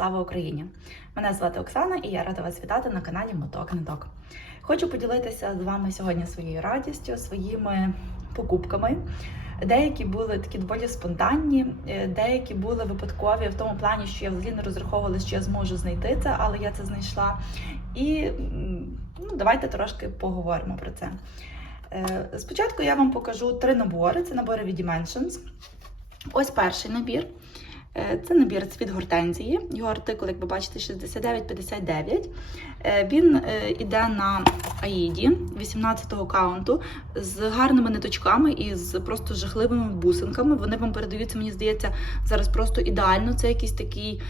Слава Україні! Мене звати Оксана і я рада вас вітати на каналі Моток Недок. Хочу поділитися з вами сьогодні своєю радістю, своїми покупками. Деякі були такі доволі спонтанні, е, деякі були випадкові в тому плані, що я взагалі не розраховувала, що я зможу знайти це, але я це знайшла. І ну, давайте трошки поговоримо про це. Е, Спочатку я вам покажу три набори. Це набори від Dimensions. Ось перший набір. Е, Це набір цвіт гортензії. Його артикул, як ви бачите, 69,59. Е, Він е, іде на Аїді 18-го каунту з гарними ниточками і з просто жахливими бусинками. Вони вам передаються, мені здається, зараз просто ідеально. Це якийсь такий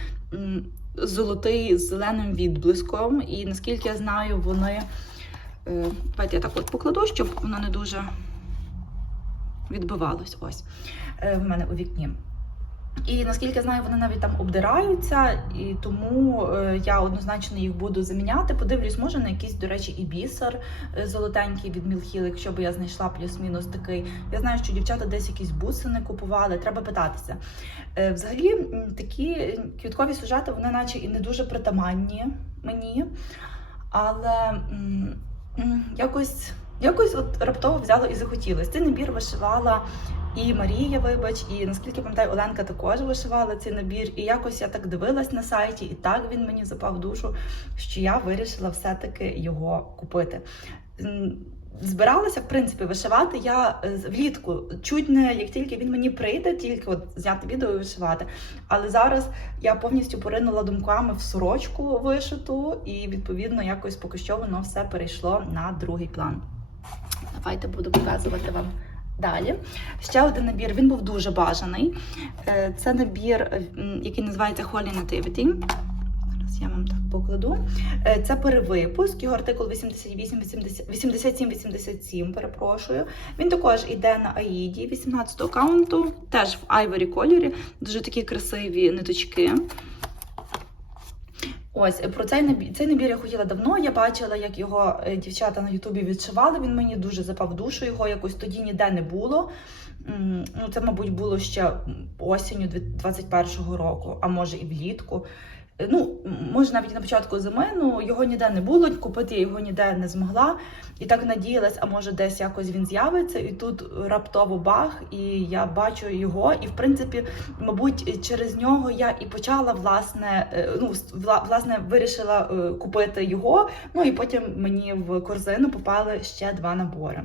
золотий з зеленим відблиском. І наскільки я знаю, вони. Давайте я так от покладу, щоб воно не дуже відбивалось ось в мене у вікні. І наскільки знаю, вони навіть там обдираються, і тому е, я однозначно їх буду заміняти. Подивлюсь, може на якийсь, до речі, і бісер е, золотенький від Мілхіл, якщо б я знайшла плюс-мінус такий. Я знаю, що дівчата десь якісь бусини купували, треба питатися. Е, Взагалі, такі квіткові сюжети, вони наче і не дуже притаманні мені, але якось. Якось от раптово взяло і захотілось. Цей набір вишивала і Марія, вибач, і наскільки пам'ятаю, Оленка також вишивала цей набір. І якось я так дивилась на сайті, і так він мені запав душу, що я вирішила все-таки його купити. Збиралася, в принципі, вишивати я е, влітку. Чуть не як тільки він мені прийде, тільки от зняти відео і вишивати. Але зараз я повністю поринула думками в сорочку вишиту, і відповідно якось поки що воно все перейшло на другий план. Давайте буду показувати вам далі. Ще один набір, він був дуже бажаний. Е, Це набір, е, який називається Holy Nativity. Зараз я вам так покладу. Е, Це перевипуск, його артикул 87-87, перепрошую. Він також іде на Аїді 18 аккаунту, теж в айворі кольорі. Дуже такі красиві ниточки. Ось про цей набір. Цей набір я хотіла давно. Я бачила, як його е, дівчата на Ютубі відшивали. Він мені дуже запав душу. Його якось тоді ніде не було. Ну, це, мабуть, було ще осінню 21-го року, а може і влітку. Ну, може, навіть на початку зими, ну його ніде не було, купити я його ніде не змогла. І так надіялась, а може десь якось він з'явиться. І тут раптово бах, і я бачу його. І в принципі, мабуть, через нього я і почала власне, е, ну власне вирішила е, купити його. Ну і потім мені в корзину попали ще два набори.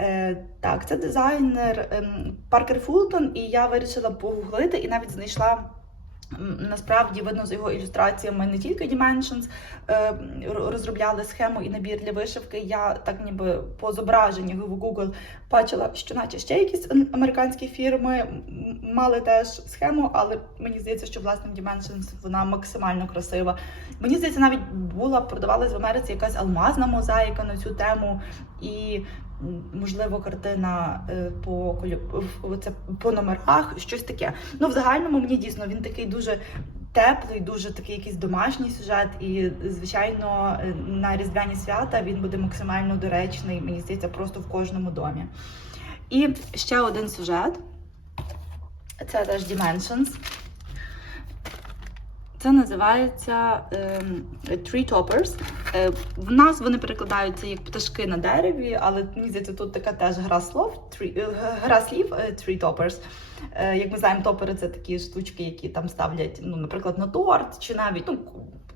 Е, так, це дизайнер ем, Паркер Фултон, і я вирішила погуглити і навіть знайшла. Насправді видно з його ілюстраціями не тільки Dimensions е, розробляли схему і набір для вишивки. Я так ніби по зображеннях в Google бачила, що наче ще якісь американські фірми мали теж схему, але мені здається, що власне Dimensions вона максимально красива. Мені здається, навіть була продавалась в Америці якась алмазна мозаїка на цю тему, і можливо картина е, по це по номерах, щось таке. Ну, в загальному мені дійсно він такий дуже. Теплий, дуже такий якийсь домашній сюжет, і звичайно е, на різдвяні свята він буде максимально доречний. Мені здається, просто в кожному домі. І ще один сюжет. Це теж Dimensions. Це називається ем, Tree Toppers. Е, в нас вони перекладаються як пташки на дереві, але мені здається, тут така теж гра слов, tree, е, гра слів е, Tree Toppers. Е, як ми знаємо, топери це такі штучки, які там ставлять, ну, наприклад, на торт чи навіть ну,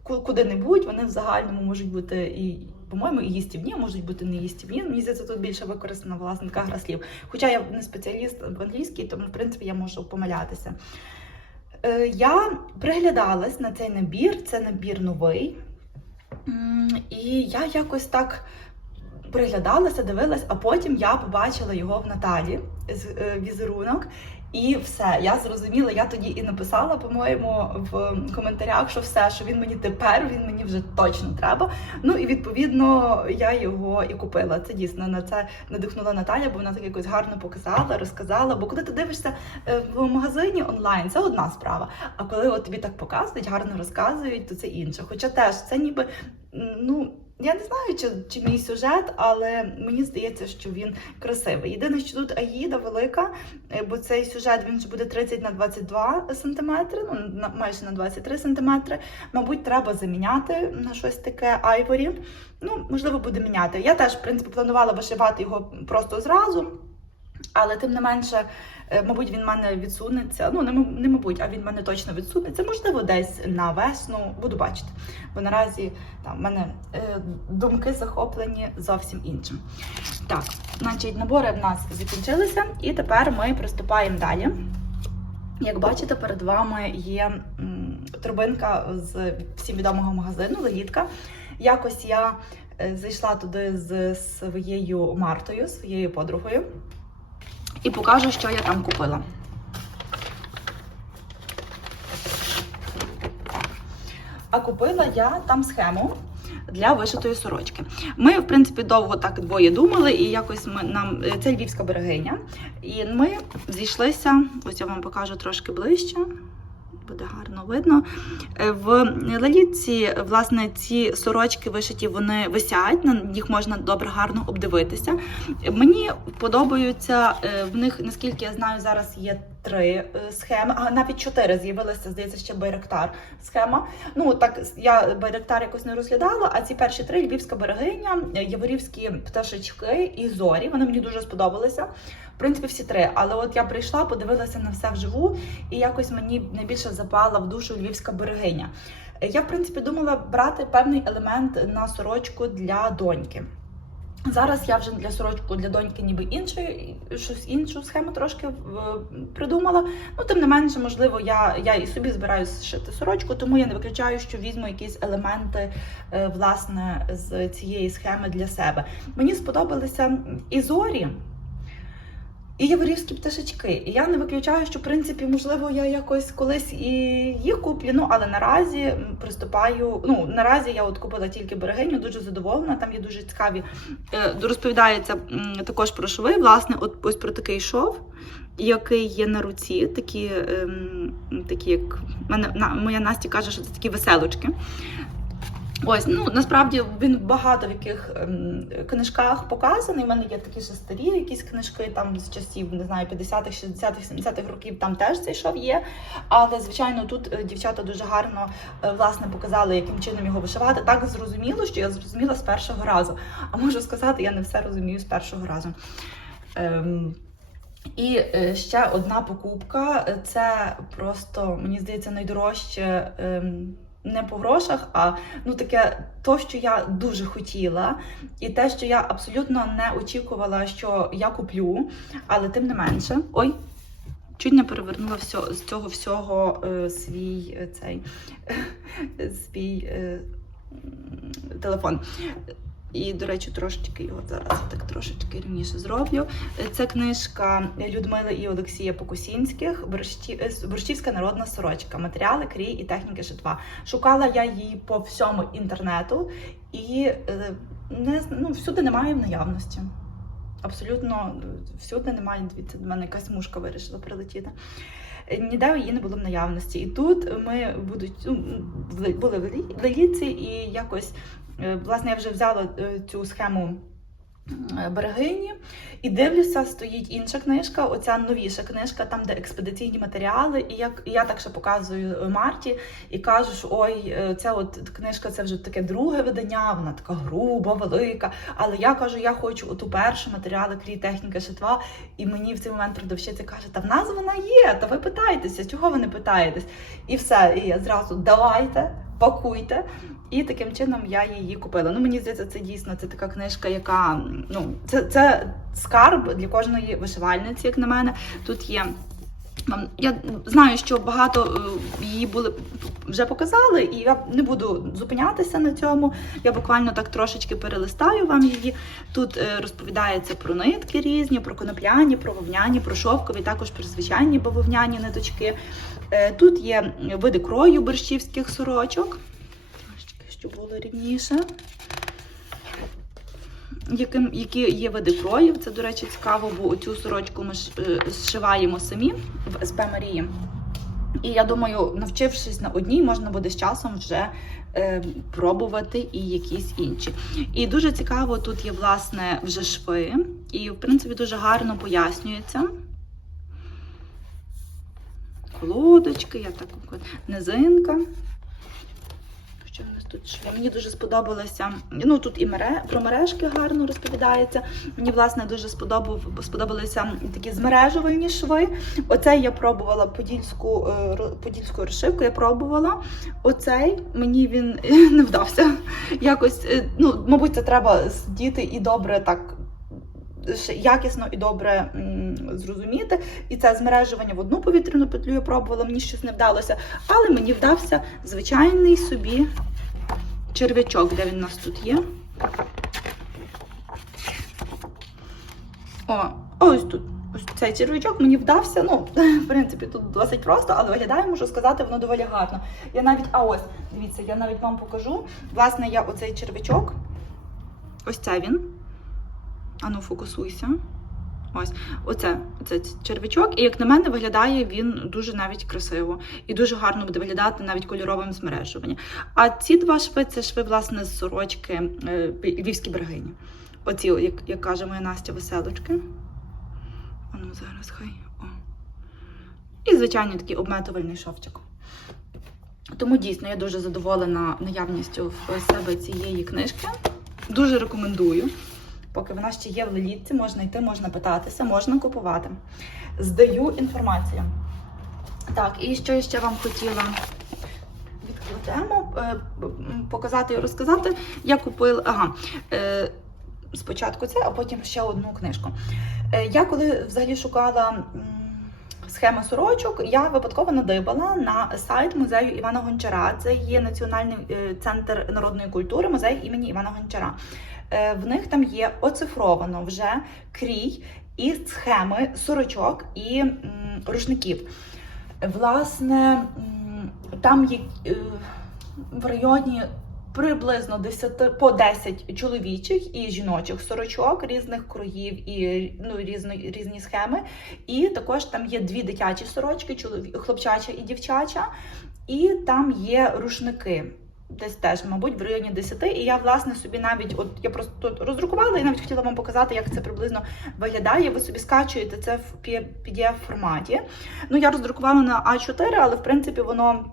куди-небудь. Вони в загальному можуть бути і. По-моєму, і їстівні, можуть бути не їстівні. Мені здається, тут більше використана власне така гра слів. Хоча я не спеціаліст в англійській, тому в принципі я можу помилятися. Е, Я приглядалась на цей набір, це набір новий. І я якось так приглядалася, дивилась, а потім я побачила його в Наталі з е, візерунок. І все, я зрозуміла, я тоді і написала, по-моєму, в коментарях, що все, що він мені тепер, він мені вже точно треба. Ну і відповідно я його і купила. Це дійсно на це надихнула Наталя, бо вона так якось гарно показала, розказала. Бо коли ти дивишся е, в магазині онлайн, це одна справа. А коли от тобі так показують, гарно розказують, то це інше. Хоча теж це ніби ну. Я не знаю, чи, чи мій сюжет, але мені здається, що він красивий. Єдине, що тут Аїда велика, е, бо цей сюжет він ж буде 30 на 22 сантиметри, ну на майже на 23 сантиметри. Мабуть, треба заміняти на щось таке айворі. Ну, можливо, буде міняти. Я теж, в принципі, планувала вишивати його просто зразу. Але тим не менше, е, мабуть, він в мене відсунеться. Ну, не, не мабуть, а він в мене точно відсунеться. Можливо, десь на весну буду бачити. Бо наразі там в мене е, думки захоплені зовсім іншим. Так, значить, набори в нас закінчилися, і тепер ми приступаємо далі. Як бачите, перед вами є м, торбинка з всім відомого магазину Лелітка. Якось я е, зайшла туди з своєю Мартою, своєю подругою, і покажу, що я там купила. А купила я там схему для вишитої сорочки. Ми, в принципі, довго так двоє думали, і якось ми нам е, це львівська берегиня. І ми зійшлися. Ось я вам покажу трошки ближче. Буде гарно видно. Е, В лалітці, власне, ці сорочки вишиті, вони висять, на їх можна добре гарно обдивитися. Мені подобаються е, в них, наскільки я знаю, зараз є три е, схеми, а навіть чотири з'явилася, здається, ще Байрактар схема. Ну так я Байрактар якось не розглядала. А ці перші три Львівська берегиня, Яворівські пташечки і зорі. Вони мені дуже сподобалися. В принципі, всі три. Але от я прийшла, подивилася на все вживу, і якось мені найбільше запала в душу Львівська берегиня. Я, в принципі, думала брати певний елемент на сорочку для доньки. Зараз я вже для сорочку для доньки ніби іншої, щось іншу схему трошки придумала. Ну, тим не менше, можливо, я, я і собі збираюся шити сорочку, тому я не виключаю, що візьму якісь елементи е, власне з цієї схеми для себе. Мені сподобалися і зорі. І яворівські пташечки. І я не виключаю, що в принципі, можливо, я якось колись і їх куплю. Ну але наразі приступаю. Ну наразі я от купила тільки берегиню, дуже задоволена. Там є дуже цікаві. Е, розповідається також про шви. Власне, от ось про такий шов, який є на руці. Такі, ем, такі як мене на моя Настя каже, що це такі веселочки. Ось, ну насправді він багато в яких ем, книжках показаний. У мене є такі ще старі якісь книжки там з часів, не знаю, 50-х, 60-х, 70-х років там теж цей шов є. Але звичайно, тут е, дівчата дуже гарно е, власне показали, яким чином його вишивати. Так зрозуміло, що я зрозуміла з першого разу. А можу сказати, я не все розумію з першого разу. Ем, і е, ще одна покупка це просто, мені здається, найдорожче. ем, Не по грошах, а ну таке то, що я дуже хотіла, і те, що я абсолютно не очікувала, що я куплю, але тим не менше. Ой, чуть не перевернула все, з цього всього е, свій е, свій е, телефон. І, до речі, трошечки його зараз так трошечки рівніше зроблю. Це книжка Людмили і Олексія Покусінських е, Борщівська народна сорочка. Матеріали, крій і техніки шитва. Шукала я її по всьому інтернету і е, не, ну, всюди немає в наявності. Абсолютно е, всюди немає. Дивіться, до мене якась мушка вирішила прилетіти. Ніде її не було в наявності. І тут ми будуть, ну, були в Лі- в Леліці і якось Власне, я вже взяла е, цю схему е, берегині і дивлюся, стоїть інша книжка, оця новіша книжка, там, де експедиційні матеріали. І я, я так ще показую е, Марті і кажу, що ой, е, ця от книжка це вже таке друге видання, вона така груба, велика. Але я кажу, я хочу оту першу матеріали, крій техніка шитва. І мені в цей момент продавщиця каже: Та в нас вона є, та ви питаєтеся, чого ви не питаєтесь? І все. І я зразу давайте, пакуйте. І таким чином я її купила. Ну мені здається, це дійсно це така книжка, яка ну це, це скарб для кожної вишивальниці, як на мене. Тут є. Я знаю, що багато е, її були вже показали, і я не буду зупинятися на цьому. Я буквально так трошечки перелистаю вам її. Тут е, розповідається про нитки різні, про конопляні, про вовняні, про шовкові, також про звичайні бавовняні ниточки. Е, Тут є види крою борщівських сорочок. Щоб було рівніше. Яким, які є види кроїв, це, до речі, цікаво, бо цю сорочку ми е, зшиваємо самі в СП Марії. І я думаю, навчившись на одній, можна буде з часом вже е, пробувати і якісь інші. І дуже цікаво, тут є власне вже шви, і в принципі дуже гарно пояснюється. Колодочки, я так низинка. Тут шви? Мені дуже сподобалося. Ну тут і мере, про мережки гарно розповідається. Мені власне дуже сподобав, сподобалися такі змережувальні шви. Оцей я пробувала подільську, е, подільську розшивку. Я пробувала. Оцей мені він не вдався. Якось, е, ну, мабуть, це треба сидіти і добре так. Якісно і добре зрозуміти, і це змережування в одну повітряну петлю я пробувала, мені щось не вдалося, але мені вдався звичайний собі черв'ячок, де він у нас тут є. О, ось тут. Ось цей черв'ячок мені вдався. Ну, в принципі, тут досить просто, але виглядає, можу сказати, воно доволі гарно. Я навіть, а ось, дивіться, я навіть вам покажу. Власне, я оцей черв'ячок. Ось це він. Ану, фокусуйся. Ось, оце, оце червячок, і як на мене, виглядає він дуже навіть красиво і дуже гарно буде виглядати навіть кольоровим змережуванням. А ці два шви це шви, власне, з сорочки е, львівські берегині. Оці, як, як каже моя Настя, веселочки. Ану, зараз хай. О. І, звичайно, такий обметувальний шовчик. Тому дійсно я дуже задоволена наявністю в себе цієї книжки. Дуже рекомендую. Поки вона ще є в лелітці, можна йти, можна питатися, можна купувати. Здаю інформацію. Так, і що я ще вам хотіла відкладемо, е, показати і розказати. Я купила. Ага. е, Спочатку це, а потім ще одну книжку. Е, Я коли взагалі шукала схеми сорочок, я випадково надибала на сайт музею Івана Гончара. Це є Національний центр народної культури, музей імені Івана Гончара. Е, В них там є оцифровано вже крій і схеми сорочок і рушників. Власне, там є е, в районі приблизно 10, по 10 чоловічих і жіночих сорочок різних кроїв і ну, різні, різні схеми. І також там є дві дитячі сорочки, чолові- хлопчача і дівчача, і там є рушники. Десь теж, мабуть, в районі 10. І я, власне, собі навіть, от я просто тут роздрукувала і навіть хотіла вам показати, як це приблизно виглядає. Ви собі скачуєте це в pdf форматі. Ну, я роздрукувала на А4, але в принципі воно.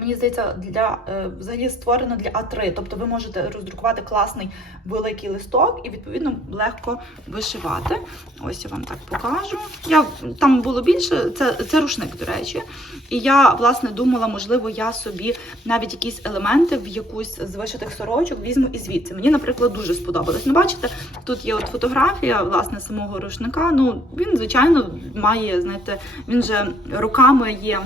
Мені здається, для е, взагалі створено для А3. Тобто ви можете роздрукувати класний великий листок і відповідно легко вишивати. Ось я вам так покажу. Я там було більше, це, це рушник, до речі. І я власне думала, можливо, я собі навіть якісь елементи в якусь з вишитих сорочок візьму і звідси. Мені, наприклад, дуже сподобалось. Ну, бачите, тут є от фотографія власне самого рушника. Ну він, звичайно, має, знаєте, він же руками є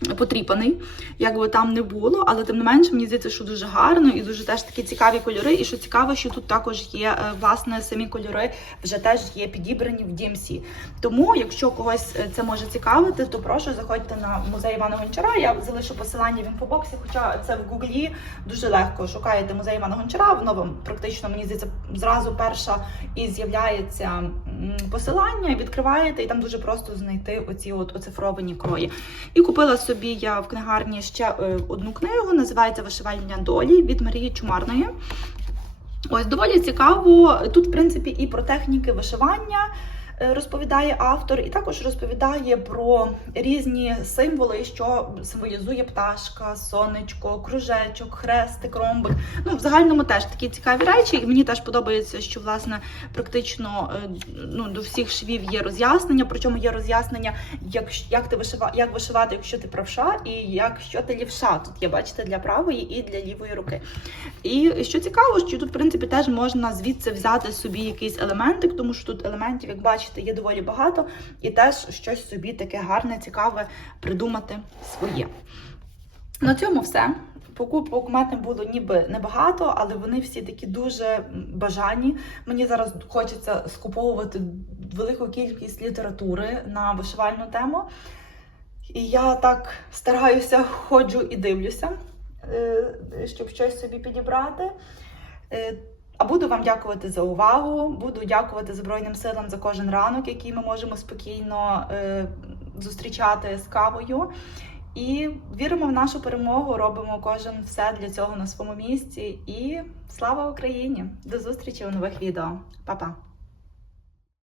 потріпаний, як би там не було, але тим не менше мені здається, що дуже гарно і дуже теж такі цікаві кольори. І що цікаво, що тут також є е, власне самі кольори вже теж є підібрані в DMC. Тому, якщо когось е, це може цікавити, то прошу заходьте на музей Івана Гончара. Я залишу посилання в інфобоксі, хоча це в Гуглі дуже легко шукаєте музей Івана Гончара. Воно вам практично мені здається зразу перша і з'являється посилання, відкриваєте, і там дуже просто знайти оці от оцифровані крої. І купила собі я в книгарні ще е, одну книгу, називається Вишивання долі від Марії Чумарної. Ось доволі цікаво. Тут, в принципі, і про техніки вишивання розповідає автор, і також розповідає про різні символи, що символізує пташка, сонечко, кружечок, хрестик, ромбик. Ну, в загальному теж такі цікаві речі. І мені теж подобається, що власне практично е, ну, до всіх швів є роз'яснення. Причому є роз'яснення, як, як ти вишива, як вишивати, якщо ти правша, і якщо ти лівша. Тут є, бачите, для правої і для лівої руки. І що цікаво, що тут, в принципі, теж можна звідси взяти собі якийсь елементик, тому що тут елементів, як бачите, є доволі багато, і теж щось собі таке гарне, цікаве придумати своє. На цьому все. Покупок мене було ніби небагато, але вони всі такі дуже бажані. Мені зараз хочеться скуповувати велику кількість літератури на вишивальну тему. І я так стараюся, ходжу і дивлюся, е, щоб щось собі підібрати. А буду вам дякувати за увагу. Буду дякувати Збройним силам за кожен ранок, який ми можемо спокійно е, зустрічати з кавою. І віримо в нашу перемогу, робимо кожен все для цього на своєму місці. І слава Україні! До зустрічі у нових відео. Па-па!